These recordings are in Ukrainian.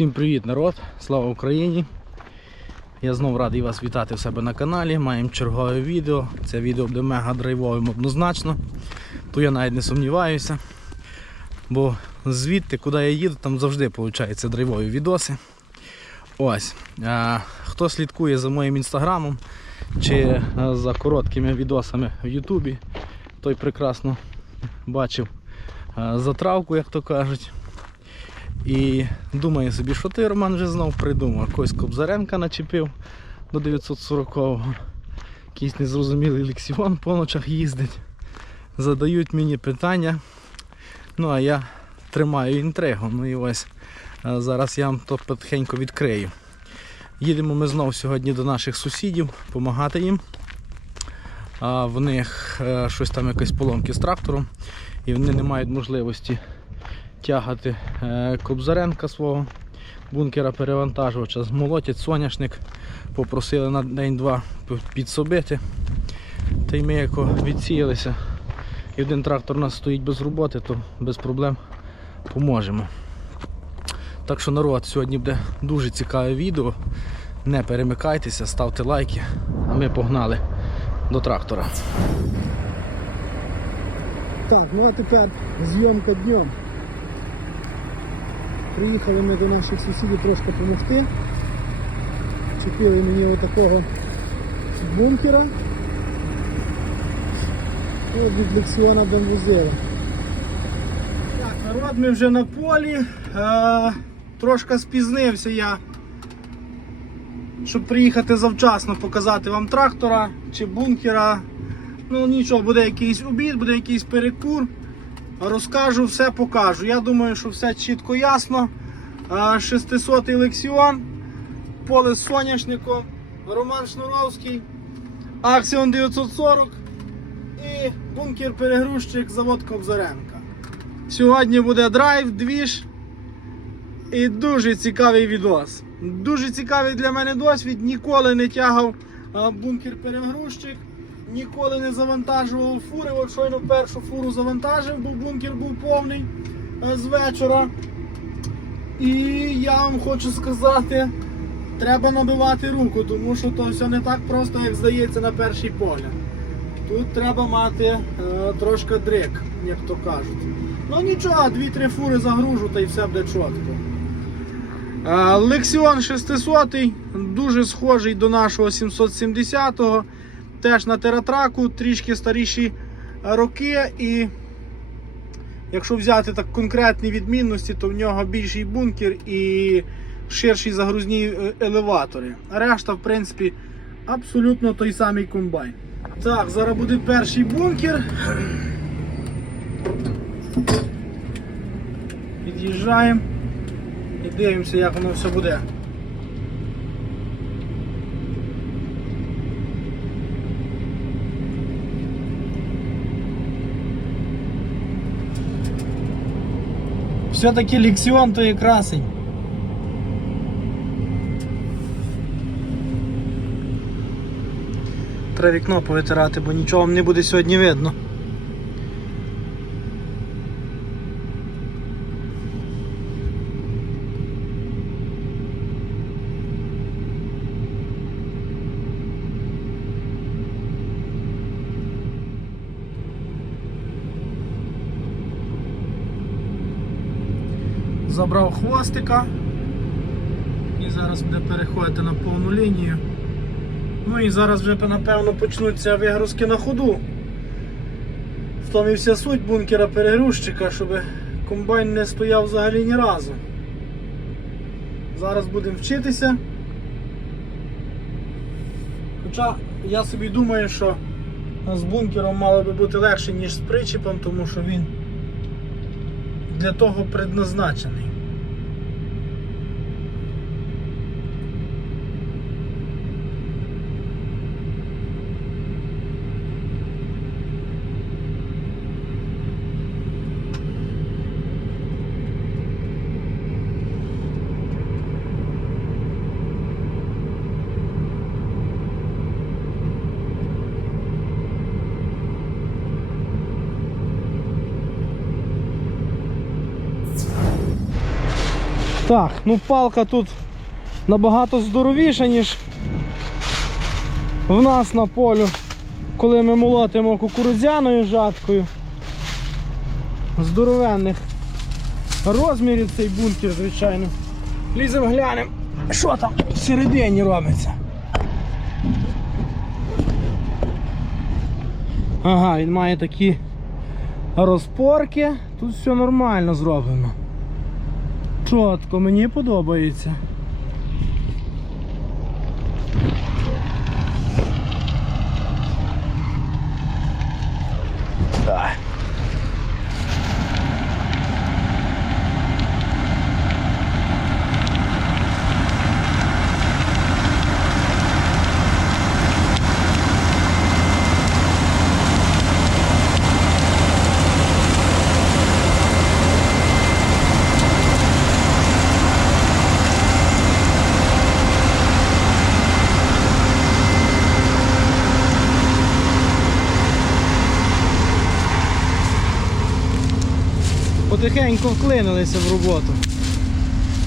Всім привіт, народ! Слава Україні! Я знов радий вас вітати в себе на каналі. Маємо чергове відео. Це відео буде мега драйвовим однозначно. То я навіть не сумніваюся. Бо звідти, куди я їду, там завжди виходить драйвові відоси. Ось. Хто слідкує за моїм інстаграмом чи за короткими відосами в Ютубі, той прекрасно бачив затравку, як то кажуть. І думаю собі, що ти Роман вже знов придумав. Якось Кобзаренка начепив до 940-го. Якийсь незрозумілий лексіон по ночах їздить. Задають мені питання. Ну а я тримаю інтригу. Ну і ось е, зараз я вам то потихеньку відкрию. Їдемо ми знов сьогодні до наших сусідів, допомагати їм. А в них е, щось там якісь поломки з трактором, і вони не мають можливості тягати е, Кобзаренка свого бункера перевантажувача. Змолотять соняшник, попросили на день-два підсобити. Та й ми як відсіялися. І один трактор у нас стоїть без роботи, то без проблем поможемо. Так що народ, сьогодні буде дуже цікаве відео. Не перемикайтеся, ставте лайки, а ми погнали до трактора. Так, ну а тепер зйомка днем. Приїхали ми до наших сусідів трошки допомогти. Чепили мені отакого бункера. От від Лексіона бензозила. Так, народ, ми вже на полі. Е, трошки спізнився я, щоб приїхати завчасно показати вам трактора чи бункера. Ну нічого, буде якийсь обід, буде якийсь перекур. Розкажу, все покажу. Я думаю, що все чітко ясно. 600-й лексіон, поле з соняшником, Роман Шнуровський, Аксіон 940 і бункер перегрузчик завод Кобзаренка. Сьогодні буде драйв, двіж і дуже цікавий відос. Дуже цікавий для мене досвід. Ніколи не тягав бункер перегрузчик. Ніколи не завантажував фури. От щойно першу фуру завантажив, бо бункер був повний е, з вечора. І я вам хочу сказати, треба набивати руку, тому що то все не так просто, як здається на перший погляд. Тут треба мати е, трошки дрик, як то кажуть. Ну нічого, дві-три фури загружу та й все буде чітко. Е, Лексіон 600 дуже схожий до нашого 770-го. Теж на тератраку, трішки старіші роки. І якщо взяти так конкретні відмінності, то в нього більший бункер і ширші загрузні е, елеватори. Решта, в принципі, абсолютно той самий комбайн. Так, зараз буде перший бункер. Під'їжджаємо і дивимося, як воно все буде. Все-таки лексіон то є красень. Треба вікно повитирати, бо нічого не буде сьогодні видно. Забрав хвостика і зараз буде переходити на повну лінію. Ну і зараз вже напевно почнуться вигрузки на ходу. В тому і вся суть бункера перегрузчика, щоб комбайн не стояв взагалі ні разу. Зараз будемо вчитися. Хоча я собі думаю, що з бункером мало би бути легше, ніж з причіпом, тому що він для того предназначений. Так, ну палка тут набагато здоровіша, ніж в нас на полю, коли ми молотимо кукурудзяною жаткою. Здоровенних розмірів цей бункер, звичайно. Ліземо глянемо, що там всередині робиться. Ага, він має такі розпорки. Тут все нормально зроблено. Чотко, мені подобається. Так. Потихеньку вклинилися в роботу.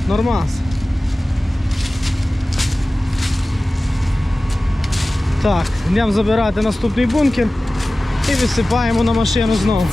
Нормас. Так, йдемо забирати наступний бункер і висипаємо на машину знову.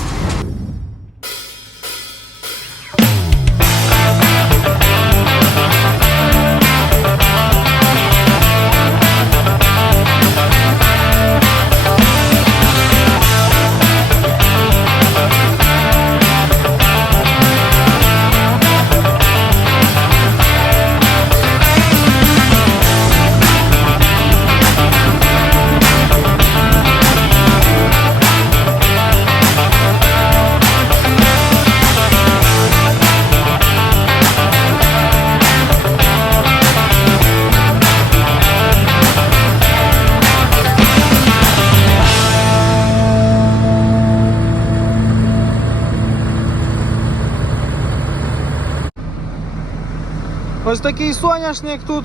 Такий соняшник тут.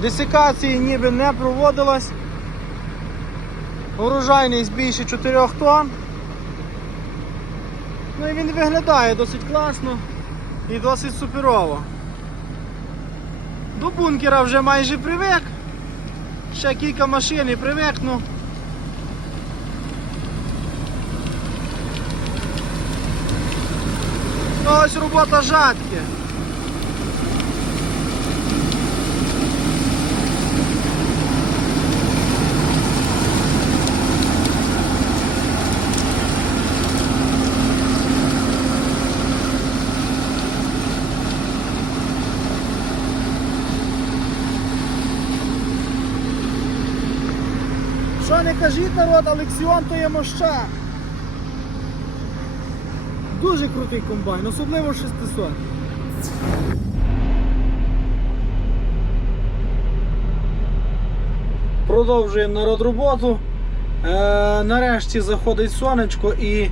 Десикації ніби не проводилась. Урожайність більше 4 тонн. Ну і він виглядає досить класно і досить суперово. До бункера вже майже привик. Ще кілька машин і привикну. Ну ось робота жатки. Що не кажіть народ, Алексіон то є моща. Дуже крутий комбайн, особливо 600. Продовжуємо народ роботу. Е, нарешті заходить сонечко і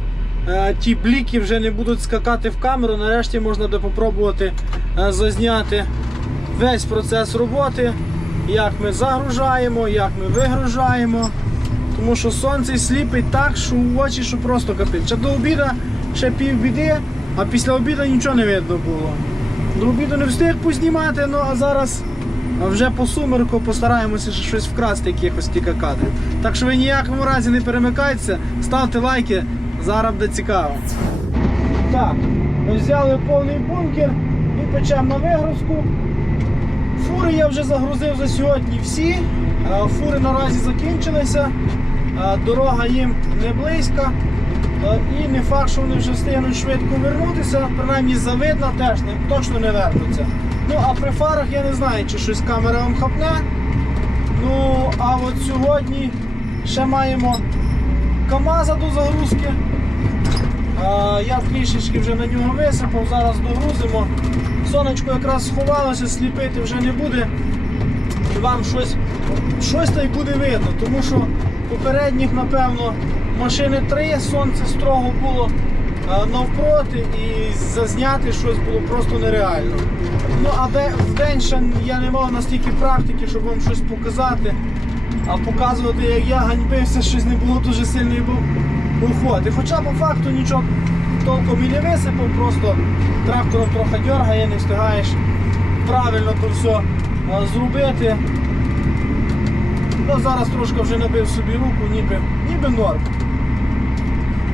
е, ті бліки вже не будуть скакати в камеру. Нарешті можна буде попробувати е, зазняти весь процес роботи, як ми загружаємо, як ми вигружаємо. Тому що сонце сліпить так, що в очі, що просто капець. Ще до обіду ще пів біди, а після обіду нічого не видно було. До обіду не встиг познімати, ну а зараз вже по сумерку постараємося щось вкрасти, якихось кілька кадрів. Так що ви ніякому разі не перемикайтеся, ставте лайки, зараз буде цікаво. Так, ми взяли повний бункер і печемо на вигрузку. Фури я вже загрузив за сьогодні всі. Е, Фури наразі закінчилися. Е, Дорога їм не близька. Е, І не факт, що вони вже встигнуть швидко вернутися, принаймні завидно теж не, точно не вернуться. Ну а при фарах я не знаю, чи щось камера вам хапне. Ну, а от сьогодні ще маємо КАМАЗа до загрузки. Е, Я трішечки вже на нього висипав, зараз догрузимо. Сонечко якраз сховалося, сліпити вже не буде. І вам щось, щось та буде видно, тому що попередніх, напевно, машини три, сонце строго було е, навпроти і зазняти щось було просто нереально. Ну а де, в день ще я не мав настільки практики, щоб вам щось показати. А показувати, як я ганьбився, щось не було дуже сильної бу- охоти. Хоча по факту нічого толком і не висипав, просто трактором трохи дергає, не встигаєш правильно то все зробити. Зараз трошки вже набив собі руку, ніби, ніби норм.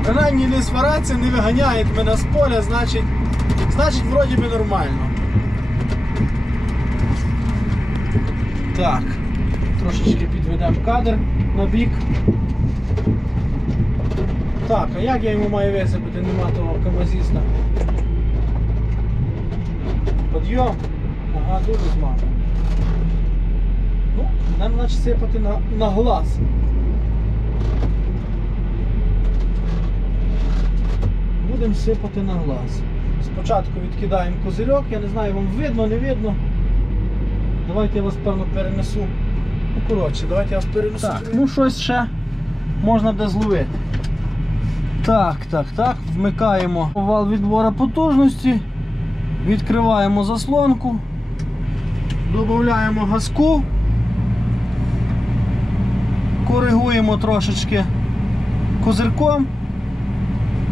Принаймні не свараться, не виганяють мене з поля, значить, значить вроді би нормально. Так, трошечки підведемо кадр на бік. Так, а як я йому маю висипати, нема того камазіста? Подйом. Ага, дуже змагано. Ну, нам значить сипати на, на глаз. Будемо сипати на глаз. Спочатку відкидаємо козирьок, я не знаю, вам видно, не видно. Давайте я вас певно перенесу. Ну, коротше, давайте я вас перенесу. Так, ну щось ще можна де зловити. Так, так, так. Вмикаємо вал відбору потужності, відкриваємо заслонку, додаємо газку, коригуємо трошечки козирком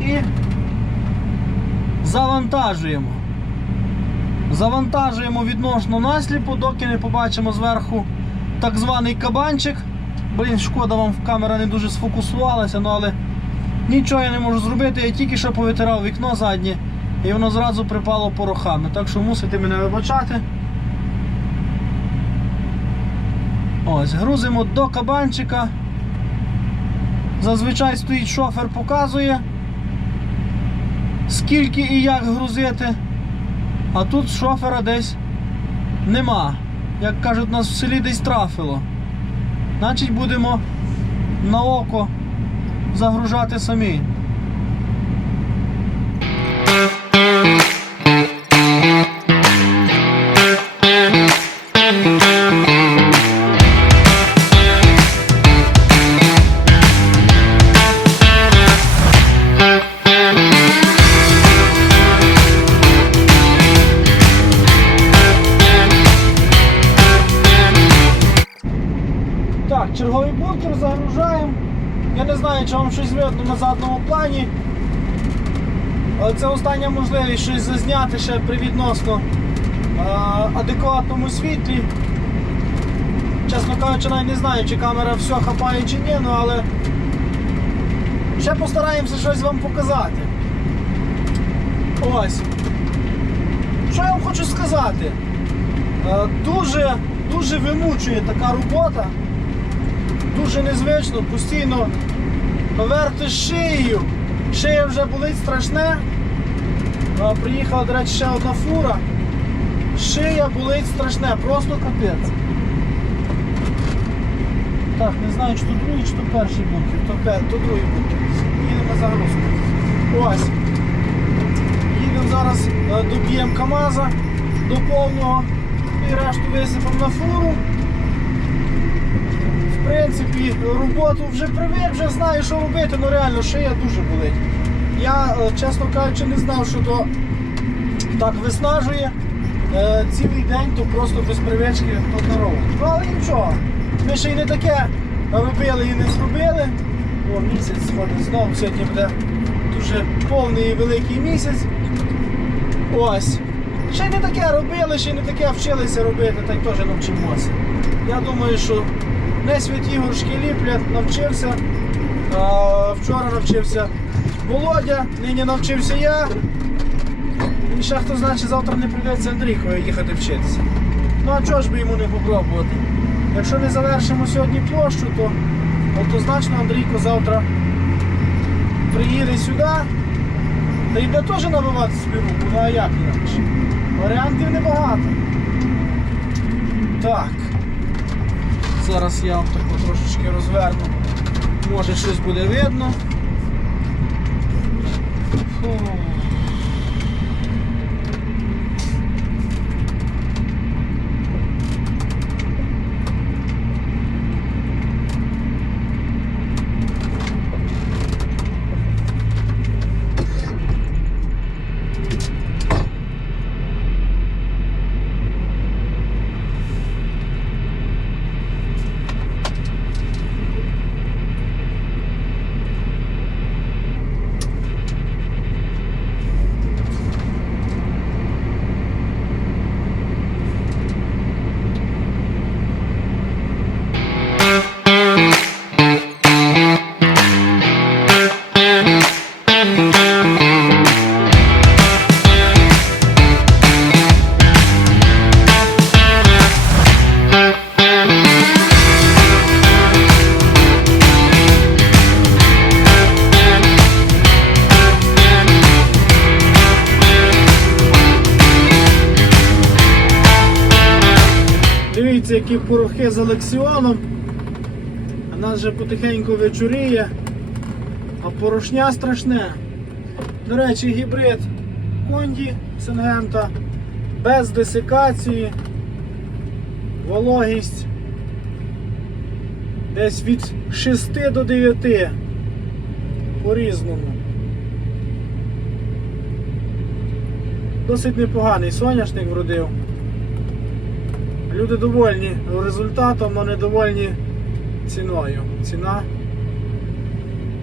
і завантажуємо. Завантажуємо відносно насліпу, доки не побачимо зверху так званий кабанчик. Блін, шкода вам камера не дуже сфокусувалася, ну але нічого я не можу зробити. Я тільки що повитирав вікно заднє і воно зразу припало порохами. Так що мусите мене вибачати. Ось, грузимо до кабанчика. Зазвичай стоїть шофер, показує, скільки і як грузити. А тут шофера десь нема. Як кажуть, нас в селі десь трафило. Значить будемо на око загружати самі. Це остання можливість щось зазняти ще при відносно е, адекватному світлі. Чесно кажучи, навіть не знаю, чи камера все хапає чи ні, ну але ще постараємося щось вам показати. Ось. Що я вам хочу сказати? Е, Дуже, дуже вимучує така робота. Дуже незвично, постійно поверти шию. Шия вже болить страшне. А, Приїхала, до речі, ще одна фура. Шия болить страшне, просто капець. Так, не знаю, чи то другий, чи то перший бункер, то, то другий бункер. Їдемо на загрузку. Ось. Їдемо зараз, е, доб'ємо КАМАЗа до повного і решту висипемо на фуру. В принципі, роботу вже привик, вже знаю, що робити, ну реально шия дуже болить. Я, е, чесно кажучи, не знав, що то так виснажує. Е, Цілий день то просто без привички однорово. Ну але нічого. Ми ще й не таке робили і не зробили. О, місяць сходить знову, сьогодні буде дуже повний і великий місяць. Ось. Ще й не таке робили, ще й не таке вчилися робити, так теж навчимося. Я думаю, що не святі горшки ліплять, навчився. Вчора навчився Володя, нині навчився я. І ще хто значить, завтра не прийдеться Андрійкою їхати вчитися. Ну а чого ж би йому не попробувати? Якщо не завершимо сьогодні площу, то однозначно Андрійко завтра приїде сюди. Та йде теж набивати собі руку, ну а як інакше? Варіантів небагато. Так. Зараз я вам так трошечки розверну. Може щось буде видно. cool. З. А нас вже потихеньку вечоріє, а порошня страшне. До речі, гібрид Конді Сингента без десикації, вологість десь від 6 до 9 по-різному. Досить непоганий соняшник вродив. Люди довольні результатом, але недовольні ціною. Ціна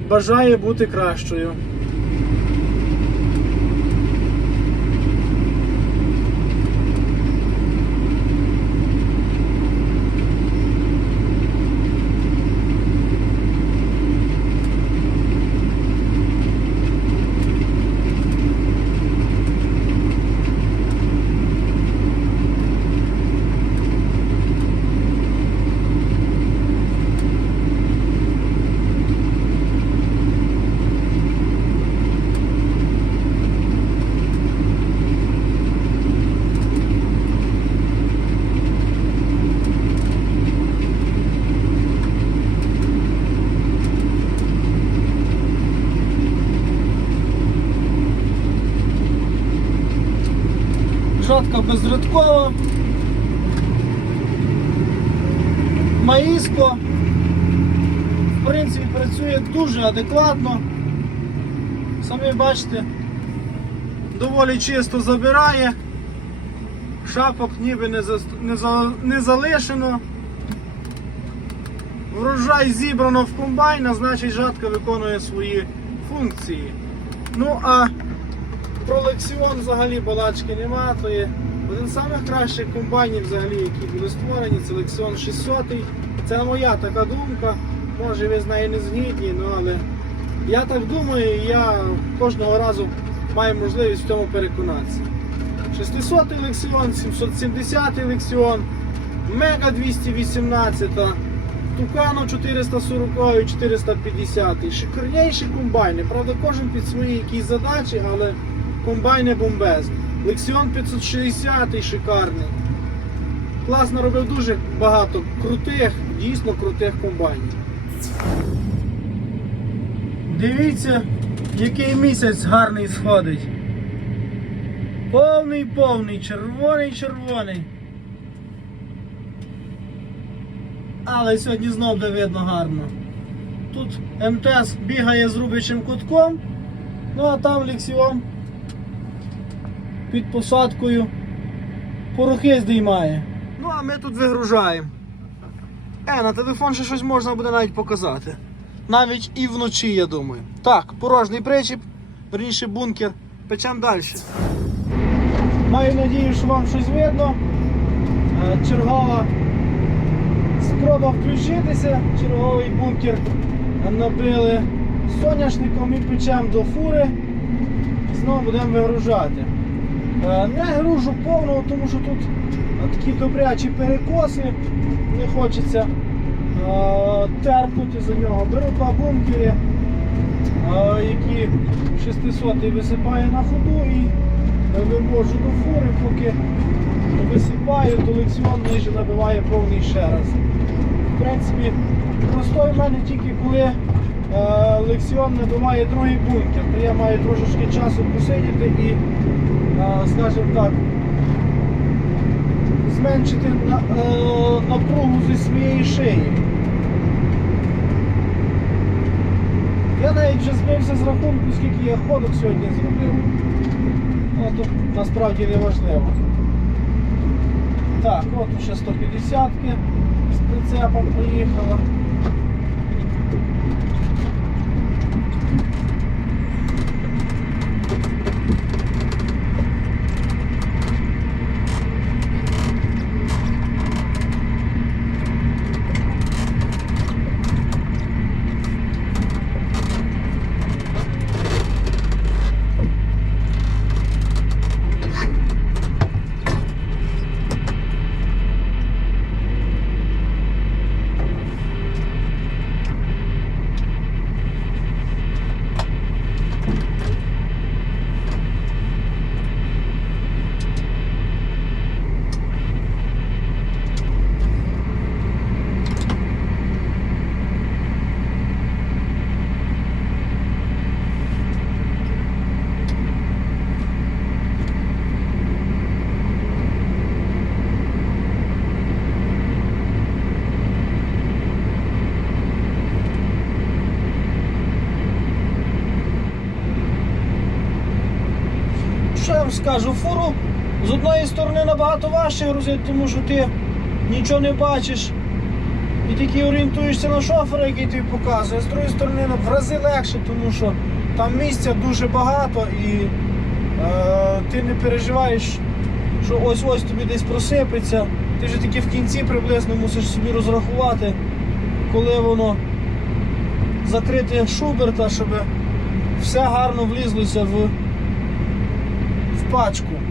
бажає бути кращою. Жатка безрядкова. Маїско. В принципі, працює дуже адекватно. Самі бачите, доволі чисто забирає. Шапок ніби не, за, не, за, не залишено. Врожай зібрано в комбайн, а значить жатка виконує свої функції. Ну а про Лексіон взагалі балачки нема, то є один з самих кращих комбайнів, взагалі, які були створені, це Лексіон 600. Це моя така думка. Може ви з нею не згідні, ну але я так думаю, і я кожного разу маю можливість в цьому переконатися. 600 Лексіон, 770 Лексіон, Мега 218, Тукано 440, 450. Шикарніші комбайни. Правда, кожен під свої якісь задачі, але комбайни бомбезні. Лексіон 560 шикарний. Класно робив дуже багато крутих, дійсно крутих комбайнів. Дивіться, який місяць гарний сходить. Повний повний, червоний червоний. Але сьогодні знов де видно гарно. Тут МТС бігає з рубичим кутком, ну а там Лексіон під посадкою порохи здіймає. Ну а ми тут вигружаємо. Е, на телефон ще щось можна буде навіть показати. Навіть і вночі, я думаю. Так, порожній причіп, верніше бункер. Печемо далі. Маю надію, що вам щось видно. Е, Чергова спроба включитися. Черговий бункер набили соняшником і печемо до фури. Знову будемо вигружати. Е, Не гружу повного, тому що тут такі добрячі перекоси. Не хочеться е, терпнути за нього. Беру два бункери, е, які 600 висипаю на ходу і вивожу до фури, поки висипаю, то лекціон ниже набиває повний ще раз. В принципі, простой в мене тільки коли е, лексіон набиває другий бункер, то я маю трошечки часу посидіти і, е, скажімо так, зменшити е, напругу зі своєї шиї. Я навіть вже збився з рахунку, скільки я ходок сьогодні зробив. Ну, тут насправді не важливо. Так, от ще 150-ки з прицепом приїхала. Скажу, фуру з одної сторони набагато важче грузити, тому що ти нічого не бачиш і тільки орієнтуєшся на шофера, який тобі показує. З другої сторони ну, в рази легше, тому що там місця дуже багато і е, ти не переживаєш, що ось-ось тобі десь просипеться. Ти вже тільки в кінці приблизно мусиш собі розрахувати, коли воно закрити шуберта, щоб все гарно влізлося в, в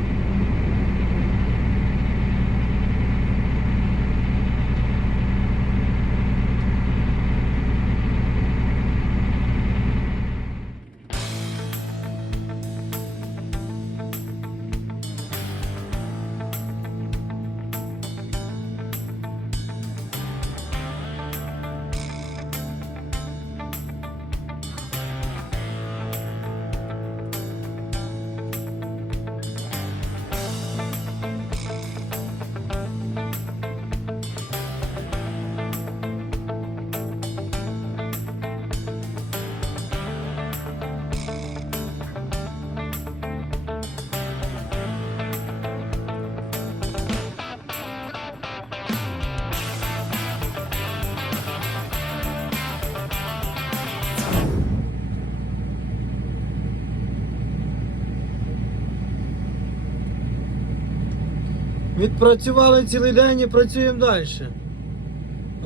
Відпрацювали цілий день і працюємо далі.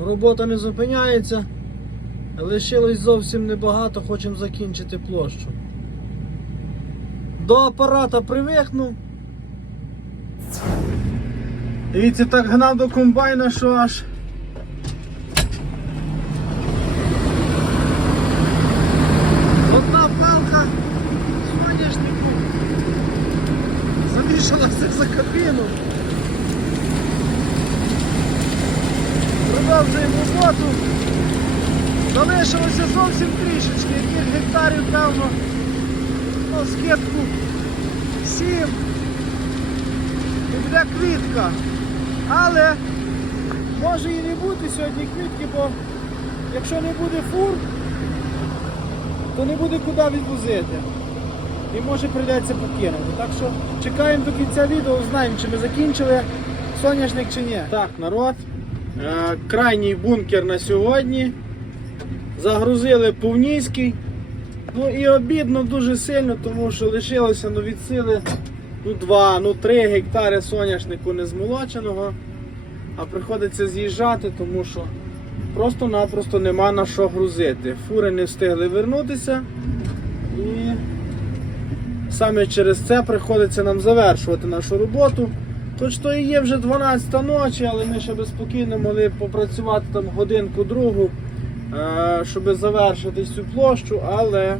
Робота не зупиняється. Лишилось зовсім небагато, хочемо закінчити площу. До апарата привикнув. Дивіться, так гнав до комбайна, що аж. Одна палка соняшнику замішалася за кабіну. Продовжуємо роботу. Залишилося зовсім трішечки, яких гектарів, певно, ну, скидку 7. І буде квітка. Але може і не бути сьогодні квітки, бо якщо не буде фур, то не буде куди відвозити. І може прийдеться покинути. Так що чекаємо до кінця відео, знаємо, чи ми закінчили соняшник чи ні. Так, народ. Е, крайній бункер на сьогодні. Загрузили повнійський. Ну і обідно дуже сильно, тому що лишилося ну, від сили ну, 2, ну 3 гектари соняшнику незмолоченого. А приходиться з'їжджати, тому що просто-напросто нема на що грузити. Фури не встигли вернутися. І саме через це приходиться нам завершувати нашу роботу. Хоч то і є вже 12 ночі, але ми ще би спокійно могли попрацювати там годинку другу, е, щоб завершити цю площу, але,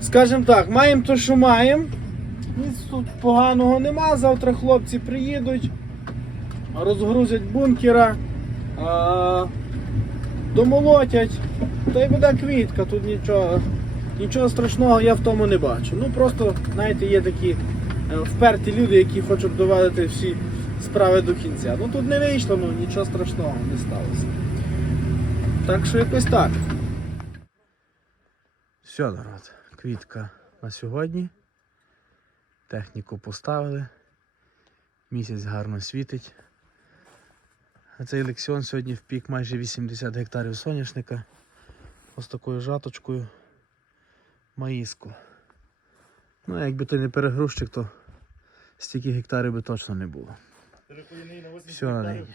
скажімо так, маємо то, що маємо. Ніц тут поганого нема. Завтра хлопці приїдуть, розгрузять бункера, домолотять, та й буде квітка, тут нічого, нічого страшного я в тому не бачу. Ну просто, знаєте, є такі е, вперті люди, які хочуть доводити всі справи до кінця. Ну тут не вийшло, ну нічого страшного не сталося. Так що якось так. Все, народ, квітка на сьогодні. Техніку поставили. Місяць гарно світить. А цей лексіон сьогодні впік майже 80 гектарів соняшника. Ось такою жаточкою маїску. Ну, якби ти не перегрузчик, то стільки гектарів би точно не було. Все на нині.